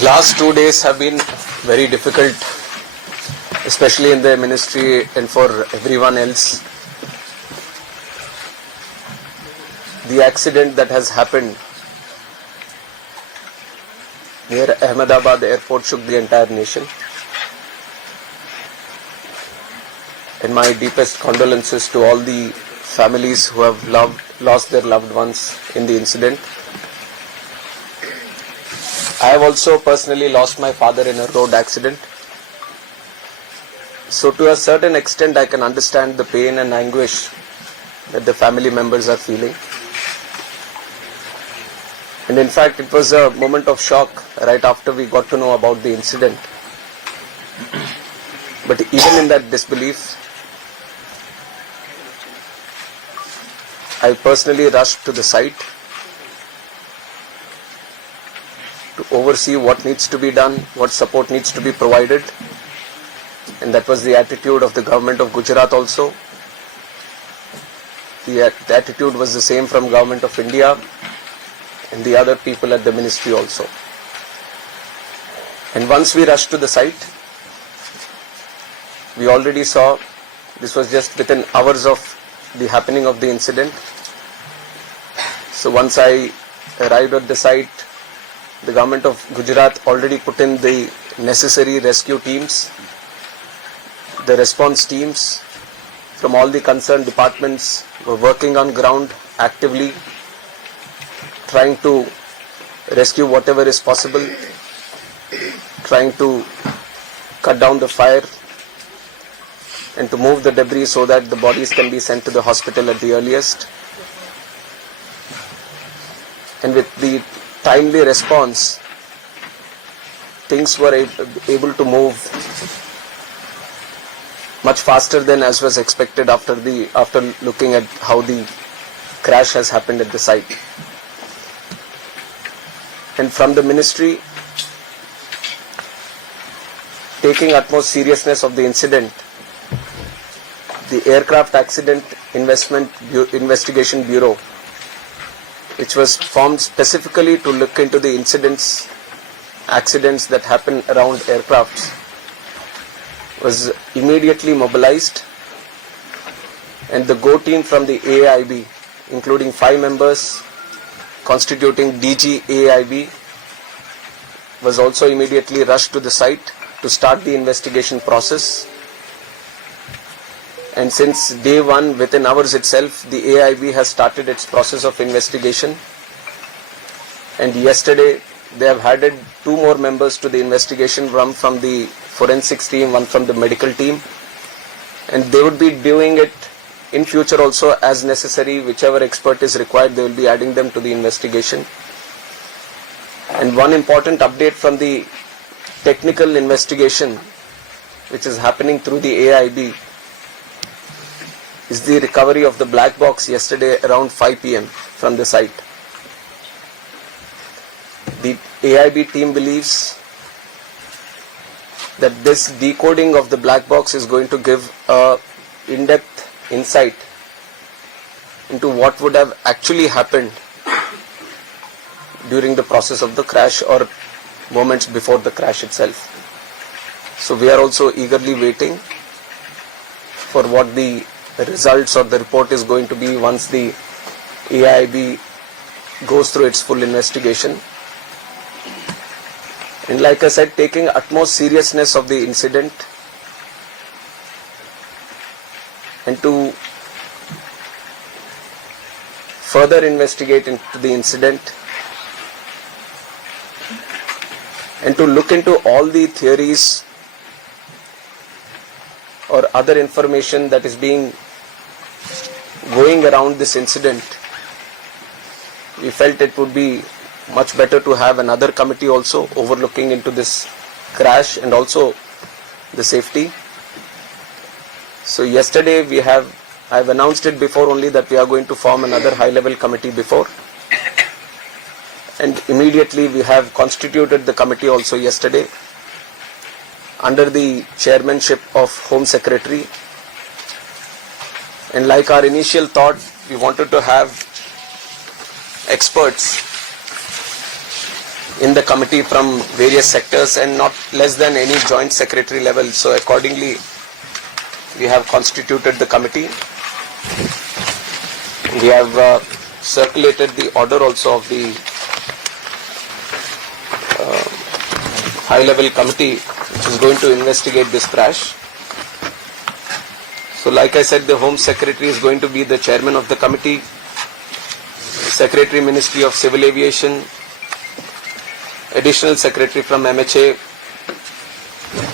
Last 2 days have been very difficult, especially in the ministry and for everyone else. The accident that has happened near Ahmedabad airport shook the entire nation. And my deepest condolences to all the families who have lost their loved ones in the incident. I have also personally lost my father in a road accident. So to a certain extent I can understand the pain and anguish that the family members are feeling. And in fact it was a moment of shock right after we got to know about the incident. But even in that disbelief, I personally rushed to the site to oversee what needs to be done, what support needs to be provided. And that was the attitude of the government of Gujarat also. The attitude was the same from government of India and the other people at the ministry also. And once we rushed to the site, we already saw, this was just within hours of the happening of the incident. So once I arrived at the site, the government of Gujarat already put in the necessary rescue teams. The response teams from all the concerned departments were working on ground actively, trying to rescue whatever is possible, trying to cut down the fire and to move the debris so that the bodies can be sent to the hospital at the earliest. And with the timely response, things were able to move much faster than as was expected after looking at how the crash has happened at the site. And from the ministry, taking utmost seriousness of the incident, the Aircraft Accident Investigation Bureau, which was formed specifically to look into the accidents that happen around aircrafts, was immediately mobilized, and the GO team from the AIB, including 5 members constituting DG AIB, was also immediately rushed to the site to start the investigation process. And since day one, within hours itself, the AIB has started its process of investigation. And yesterday, they have added 2 more members to the investigation, one from the forensics team, one from the medical team. And they would be doing it in future also as necessary. Whichever expert is required, they will be adding them to the investigation. And one important update from the technical investigation, which is happening through the AIB, is the recovery of the black box yesterday around 5 p.m. from the site. The AIB team believes that this decoding of the black box is going to give a in-depth insight into what would have actually happened during the process of the crash or moments before the crash itself. So we are also eagerly waiting for what the results or the report is going to be once the AIB goes through its full investigation. And like I said, taking utmost seriousness of the incident and to further investigate into the incident and to look into all the theories or other information that is going around this incident, we felt it would be much better to have another committee also overlooking into this crash and also the safety. So yesterday I've announced it before only that we are going to form another high-level committee before. And immediately we have constituted the committee also yesterday under the chairmanship of Home Secretary. And like our initial thought, we wanted to have experts in the committee from various sectors and not less than any joint secretary level. So accordingly, we have constituted the committee. We have circulated the order also of the high-level committee which is going to investigate this crash. So like I said, the Home Secretary is going to be the chairman of the committee, Secretary Ministry of Civil Aviation, Additional Secretary from MHA,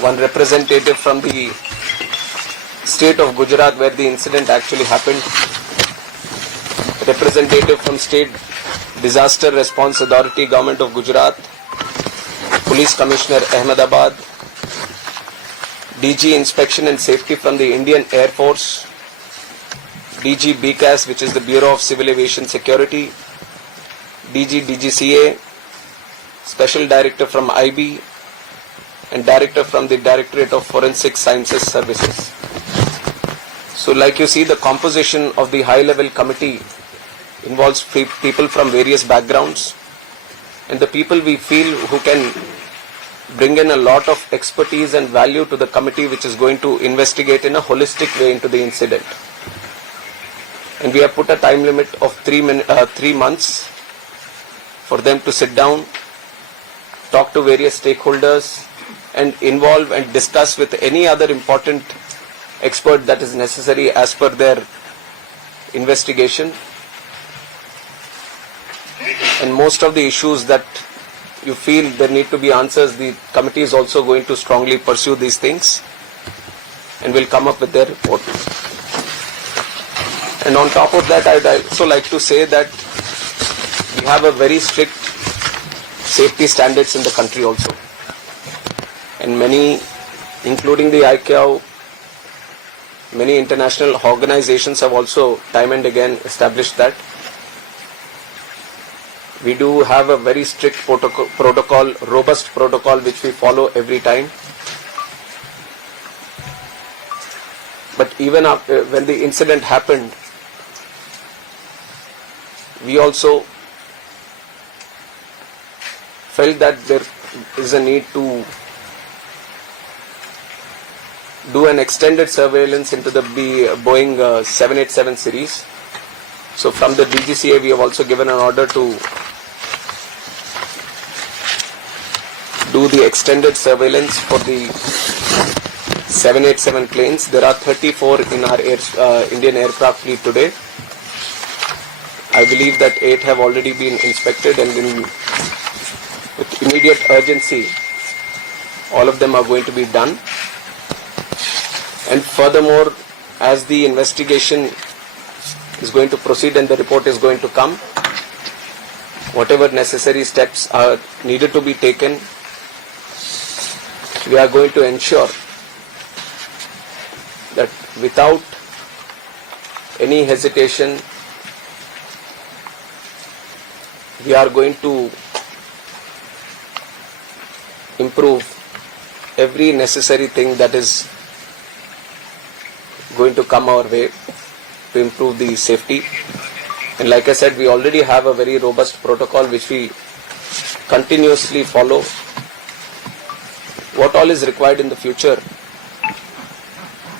one representative from the state of Gujarat where the incident actually happened, representative from State Disaster Response Authority, Government of Gujarat, Police Commissioner Ahmedabad, DG Inspection and Safety from the Indian Air Force, DG BCAS, which is the Bureau of Civil Aviation Security, DG DGCA, Special Director from IB, and Director from the Directorate of Forensic Sciences Services. So like you see, the composition of the high-level committee involves people from various backgrounds, and the people we feel who can bring in a lot of expertise and value to the committee which is going to investigate in a holistic way into the incident. And we have put a time limit of 3 months for them to sit down, talk to various stakeholders, and involve and discuss with any other important expert that is necessary as per their investigation. And most of the issues that you feel there need to be answers, the committee is also going to strongly pursue these things and will come up with their report. And on top of that, I would also like to say that we have a very strict safety standards in the country also. And many, including the ICAO, many international organizations have also time and again established that. We do have a very strict protocol, robust protocol which we follow every time. But even after, when the incident happened, we also felt that there is a need to do an extended surveillance into the Boeing 787 series. So from the DGCA, we have also given an order to do the extended surveillance for the 787 planes. There are 34 in our Indian aircraft fleet today. I believe that 8 have already been inspected, and with immediate urgency, all of them are going to be done. And furthermore, as the investigation is going to proceed and the report is going to come, whatever necessary steps are needed to be taken, we are going to ensure that without any hesitation, we are going to improve every necessary thing that is going to come our way to improve the safety. And like I said, we already have a very robust protocol which we continuously follow. What all is required in the future,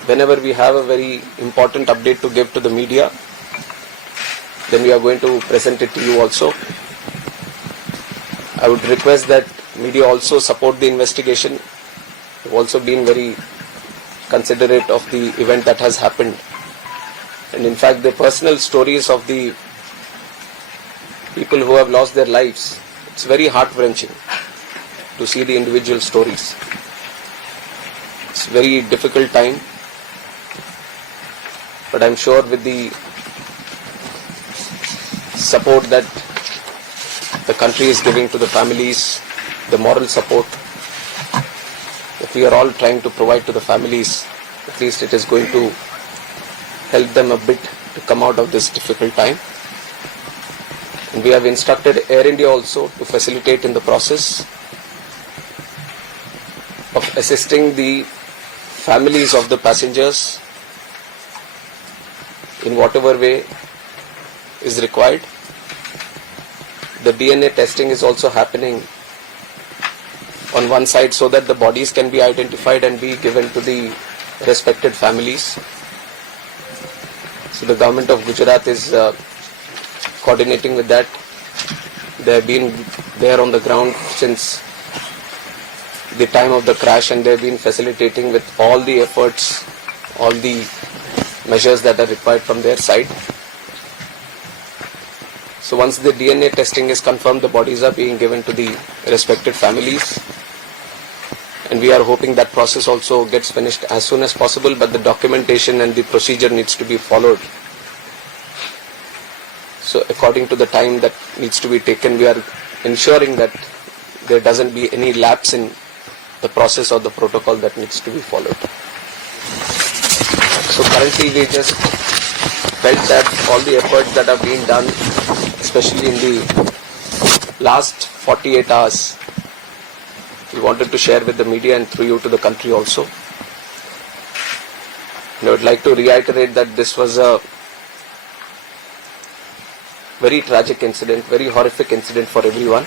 whenever we have a very important update to give to the media, then we are going to present it to you also. I would request that media also support the investigation. You've also been very considerate of the event that has happened. And in fact, the personal stories of the people who have lost their lives, it's very heart-wrenching to see the individual stories. It's a very difficult time, but I'm sure with the support that the country is giving to the families, the moral support that we are all trying to provide to the families, at least it is going to help them a bit to come out of this difficult time. And we have instructed Air India also to facilitate in the process of assisting the families of the passengers in whatever way is required. The DNA testing is also happening on one side so that the bodies can be identified and be given to the respected families. So the government of Gujarat is coordinating with that. They have been there on the ground since the time of the crash, and they have been facilitating with all the efforts, all the measures that are required from their side. So once the DNA testing is confirmed, the bodies are being given to the respected families, and we are hoping that process also gets finished as soon as possible, but the documentation and the procedure needs to be followed. So according to the time that needs to be taken, we are ensuring that there doesn't be any lapse in the process or the protocol that needs to be followed. So currently we just felt that all the efforts that are being done, especially in the last 48 hours, we wanted to share with the media and through you to the country also. And I would like to reiterate that this was a very tragic incident, very horrific incident for everyone.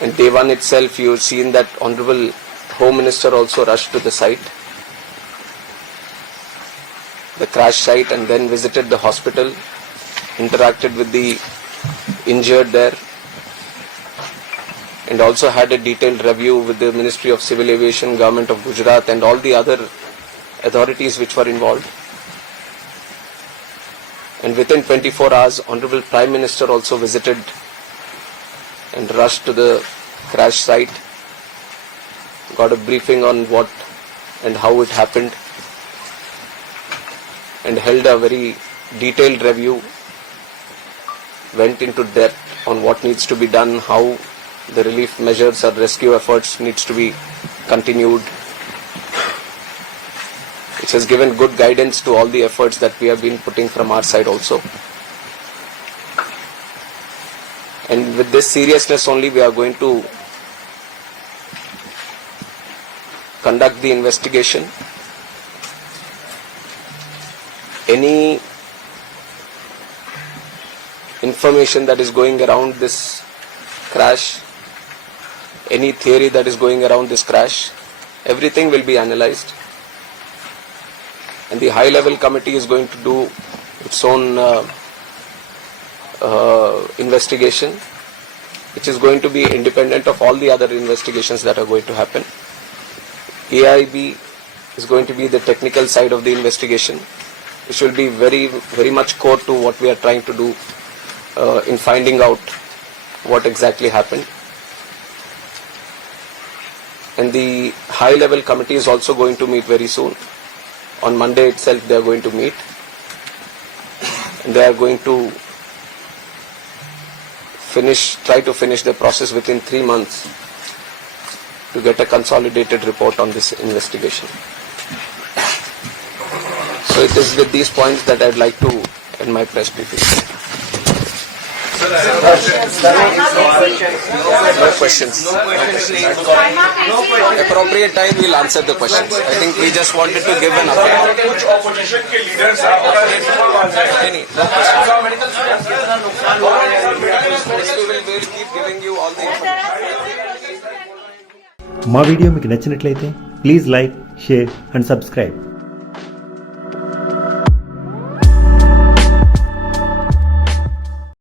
And day one itself, you've seen that Honorable Home Minister also rushed to the site, the crash site, and then visited the hospital, interacted with the injured there, and also had a detailed review with the Ministry of Civil Aviation, Government of Gujarat, and all the other authorities which were involved. And within 24 hours, Honorable Prime Minister also visited and rushed to the crash site, got a briefing on what and how it happened, and held a very detailed review, went into depth on what needs to be done, how the relief measures or rescue efforts needs to be continued, which has given good guidance to all the efforts that we have been putting from our side also. And with this seriousness only, we are going to conduct the investigation. Any information that is going around this crash, any theory that is going around this crash, everything will be analyzed. And the high level committee is going to do its own investigation, which is going to be independent of all the other investigations that are going to happen. AIB is going to be the technical side of the investigation, which will be very, very much core to what we are trying to do in finding out what exactly happened. And the high level committee is also going to meet very soon. On Monday itself they are going to meet, and they are going to try to finish the process within 3 months to get a consolidated report on this investigation. So it is with these points that I would like to end my press briefing. No questions. Appropriate time we will answer the questions. I think we just wanted to give an update. Which opposition के leaders are We will keep giving you all the information. మా video మీకు నచ్చినట్లయితే please like, share and subscribe.